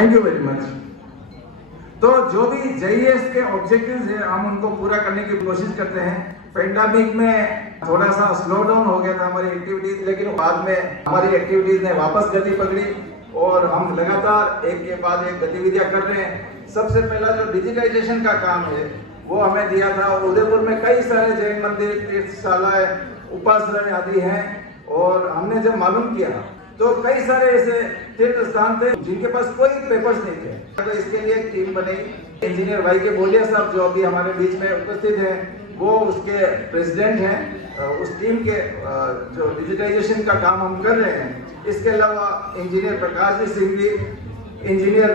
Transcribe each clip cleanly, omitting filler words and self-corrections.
Thank you very much. तो जो भी जेईएस के ऑब्जेक्टिव्स है हम उनको पूरा करने की कोशिश करते हैं। पेंडेमिक में थोड़ा सा स्लो डाउन हो गया था हमारी एक्टिविटीज, लेकिन बाद में हमारी एक्टिविटीज ने वापस गति पकड़ी और हम लगातार एक के बाद एक गतिविधियां कर रहे हैं। सबसे पहला जो डिजिटाइजेशन का काम है वो हमें दिया था। उदयपुर में कई सारे जैन मंदिर, तीर्थशालाएं, उपासनाएं आदि हैं और हमने जब मालूम किया तो कई सारे ऐसे तीर्थ स्थान थे जिनके पास कोई पेपर्स नहीं थे। तो इसके लिए एक टीम बनी। इंजीनियर वाई के बोलिया साहब जो अभी हमारे बीच में उपस्थित हैं वो उसके प्रेसिडेंट हैं। उस टीम के जो डिजिटाइजेशन का काम हम कर रहे हैं। इसके अलावा इंजीनियर प्रकाश जी सिंह जी, इंजीनियर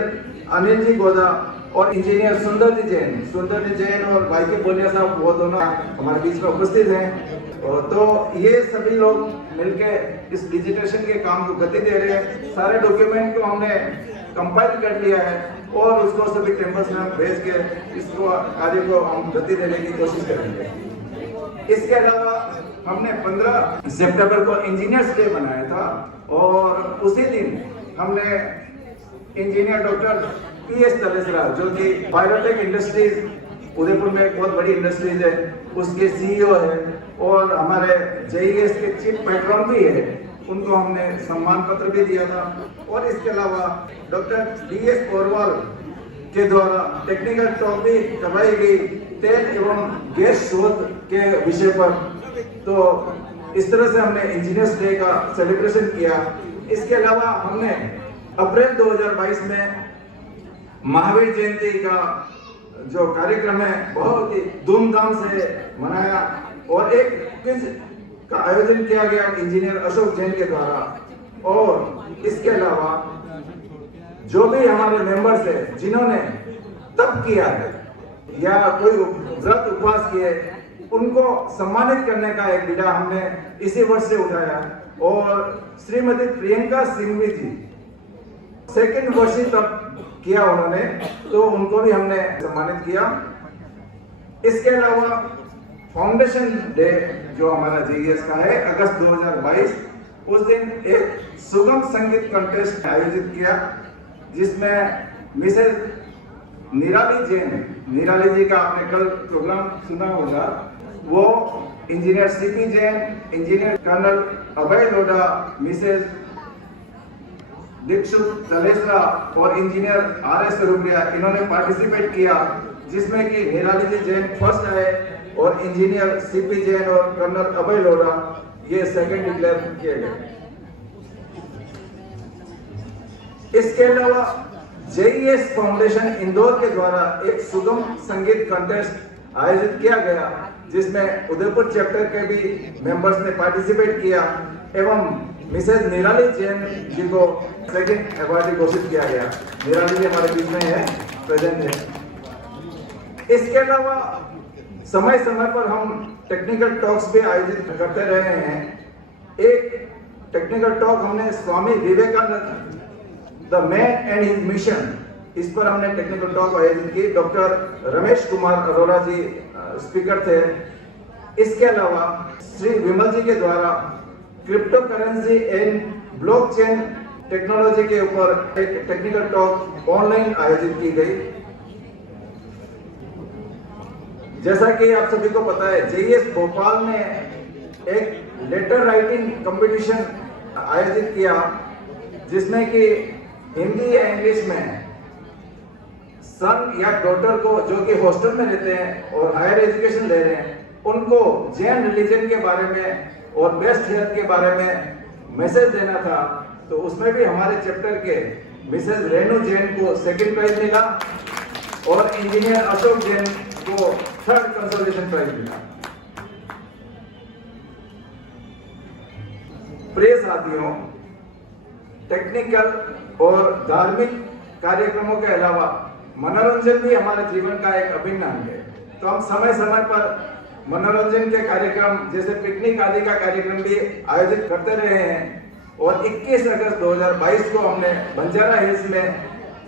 अनिल जी गोदा और इंजीनियर सुंदर जी जैन और वाई के बोलिया साहब वो दोनों हमारे बीच में उपस्थित हैं। तो ये सभी लोग मिलकर इस डिजिटेशन के काम को गति दे रहे हैं। सारे डॉक्यूमेंट को हमने कंपाइल कर लिया है और उसको सभी टेम्पल्स में भेज के इसको कार्य को हम गति देने की कोशिश करेंगे। इसके अलावा हमने 15 सितंबर को इंजीनियर्स डे मनाया था और उसी दिन हमने इंजीनियर डॉक्टर PS तलेसरा जो कि बायोटेक इंडस्ट्रीज उदयपुर में एक बहुत बड़ी इंडस्ट्रीज है उसके CEO है और हमारे जेईएस के चीफ पैट्रन भी है, उनको हमने सम्मान पत्र भी दिया था। और इसके अलावा डॉक्टर DS पोरवाल के द्वारा टेक्निकल टॉक भी करवाई गई तेल एवं गैस शोध के विषय पर। तो इस तरह से हमने इंजीनियर्स डे का सेलिब्रेशन किया। इसके अलावा हमने अप्रैल 2022 में महावीर जयंती का जो कार्यक्रम है बहुत ही धूमधाम से मनाया और एक क्विज का आयोजन किया गया इंजीनियर अशोक जैन के द्वारा। और इसके अलावा जो भी हमारे मेंबर्स है जिन्होंने तप किया है या कोई व्रत उपवास किए उनको सम्मानित करने का एक बीड़ा हमने इसी वर्ष से उठाया। और श्रीमती प्रियंका सिंघवी जी 2nd वर्षीय तप किया उन्होंने, तो उनको भी हमने सम्मानित किया। इसके अलावा फाउंडेशन डे जो हमारा जेईएस का है अगस्त 2022, उस दिन एक सुगम संगीत कंटेस्ट आयोजित किया जिसमें मिसेज निराली जी का आपने कल प्रोग्राम सुना होगा। वो engineer CP Jain, engineer colonel Abhay Lodha, Mrs Dikshit Talesara और इंजीनियर RS रुपया इन्होंने पार्टिसिपेट किया जिसमें कि निराली जी जैन फर्स्ट आए और इंजीनियर CP जैन और कर्नल अभय लोढ़ा ये 2nd डिक्लेयर किए गए। इसके अलावा जेईएस फाउंडेशन इंदौर के द्वारा एक सुगम संगीत कंटेस्ट आयोजित किया गया जिसमें उदयपुर चैप्टर के भी मेंबर्स ने पार्टिसिपेट किया एवं मिसेज निराली जैन जी को 2nd अवार्ड घोषित किया गया। निराली जी हमारे बीच में है, प्रेजेंट है। इसके अलावा समय समय पर हम टेक्निकल टॉक्स भी आयोजित करते रहे हैं। एक टेक्निकल टॉक हमने Swami Vivekananda the man and his mission, इस पर हमने टेक्निकल टॉक आयोजित की। डॉक्टर रमेश कुमार अरोड़ा जी स्पीकर थे। इसके अलावा श्री विमल जी के द्वारा cryptocurrency and blockchain technology के ऊपर एक टेक्निकल टॉक ऑनलाइन आयोजित की गई। जैसा कि आप सभी को पता है जेईएस भोपाल ने एक लेटर राइटिंग कंपटीशन आयोजित किया जिसमें कि हिंदी या इंग्लिश में सन या डॉटर को जो कि हॉस्टल में रहते हैं और हायर एजुकेशन ले रहे हैं उनको जैन रिलीजन के बारे में और बेस्ट हेल्थ के बारे में मैसेज देना था। तो उसमें भी हमारे चैप्टर के मिसेज रेणु जैन को 2nd प्राइज मिला और इंजीनियर अशोक जैन को 3rd कंसोलेशन प्राइज मिला। प्रिय साथियों, टेक्निकल और धार्मिक कार्यक्रमों के अलावा मनोरंजन भी हमारे जीवन का एक अभिन्न अंग है। तो हम समय समय पर मनोरंजन के कार्यक्रम जैसे पिकनिक आदि का कार्यक्रम भी आयोजित करते रहे हैं। और 21 अगस्त 2022 को हमने बंजारा हिल्स में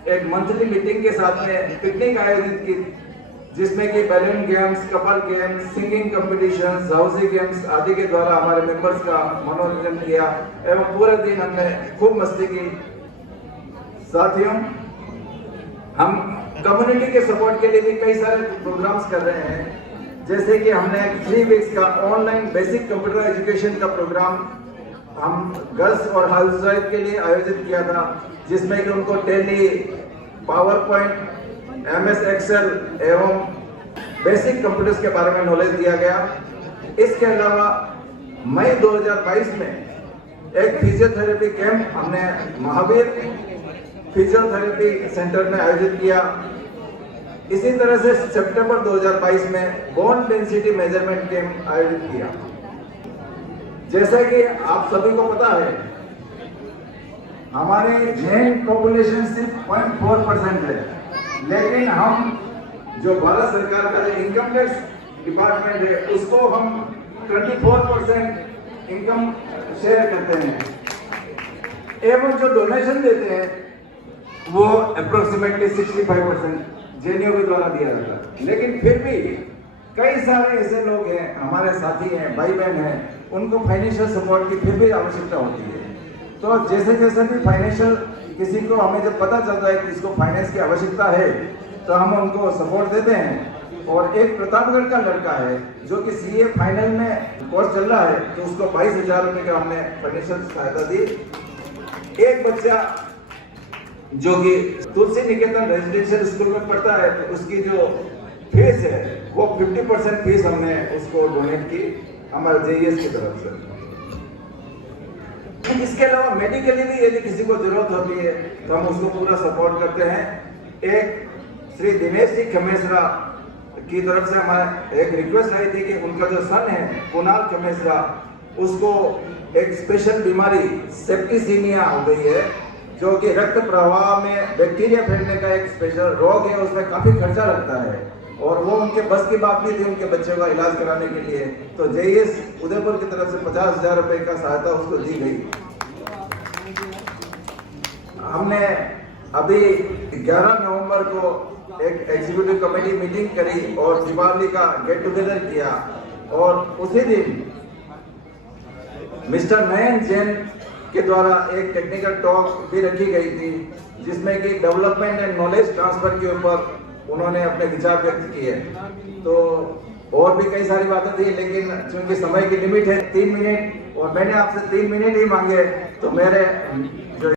एक मंथली मीटिंग के साथ में पिकनिक आयोजित की जिसमें कि balloon games, couple games, singing competitions, housie games आदि के द्वारा हमारे मेंबर्स का मनोरंजन किया एवं पूरे दिन हमने खूब मस्ती की। साथियों, हम कम्युनिटी के सपोर्ट के लिए भी कई सारे प्रोग्राम्स कर रहे हैं, जैसे कि हमने 3 वीक्स का ऑनलाइन बेसिक कंप्यूटर एजुकेशन का प्रोग्राम हम गर्ल्स और हाउसवाइफ के लिए आयोजित किया था, जिसमें कि उनको Tally, PowerPoint, MS Excel एवं बेसिक कंप्यूटर्स के बारे में नॉलेज दिया गया। इसके अलावा मई 2022 में एक फिजियोथेरेपी कैंप हमने महावीर फिजियोथेरेपी सेंटर में आयोजित किया। इसी तरह से सितंबर 2022 में बोन डेंसिटी मेजरमेंट कैंप आयोजित किया। जैसा कि आप सभी को पता है, हमारे जैन पॉपुलेशन सिर्फ 0.4% है, लेकिन हम जो भारत सरकार का इनकम टैक्स डिपार्टमेंट है उसको हम 24% इनकम शेयर करते हैं एवं जो डोनेशन देते हैं वो अप्रोक्सीमेटली 65% जेएनयू द्वारा दिया जाता है। लेकिन फिर भी कई सारे ऐसे लोग हैं, हमारे साथी हैं, भाई बहन हैं, उनको फाइनेंशियल सपोर्ट की फिर भी आवश्यकता होती है। तो जैसे जैसे भी फाइनेंशियल किसी को हमें जब पता चलता है कि इसको फाइनेंस की आवश्यकता है तो हम उनको सपोर्ट देते हैं। और एक प्रतापगढ़ का लड़का है जो कि CA फाइनल में कोर्स चल रहा है, तो उसको 22,000 रुपये का हमने फाइनेंशियल सहायता दी। एक बच्चा जो कि तुलसी निकेतन रेजिडेंशियल स्कूल में पढ़ता है, तो उसकी जो फीस है वो 50% फीस हमने उसको डोनेट की हमारे JES की तरफ से। इसके अलावा मेडिकली भी यदि किसी को जरूरत होती है तो हम उसको पूरा सपोर्ट करते हैं। एक श्री दिनेश जी खमेसरा की तरफ से हमारे एक रिक्वेस्ट आई थी कि उनका जो सन है कुणाल खमेसरा, उसको एक स्पेशल बीमारी सेप्टिसीमिया हो गई है, जो कि रक्त प्रवाह में बैक्टीरिया फैलने का एक स्पेशल रोग है। उसमें काफी खर्चा लगता है और वो उनके बस की बात नहीं थी उनके बच्चों का इलाज कराने के लिए, तो JES उदयपुर की तरफ से 50,000 रुपए का सहायता उसको दी गई। हमने अभी 11 नवंबर को एक एग्जीक्यूटिव कमेटी मीटिंग करी और दीपावली का गेट टुगेदर किया, और उसी दिन मिस्टर नयन जैन के द्वारा एक टेक्निकल टॉक भी रखी गई थी, जिसमें कि डेवलपमेंट एंड नॉलेज ट्रांसफर के ऊपर उन्होंने अपने विचार व्यक्त किए। तो और भी कई सारी बातें थी, लेकिन चूंकि समय की लिमिट है 3 मिनट और मैंने आपसे 3 मिनट ही मांगे, तो मेरे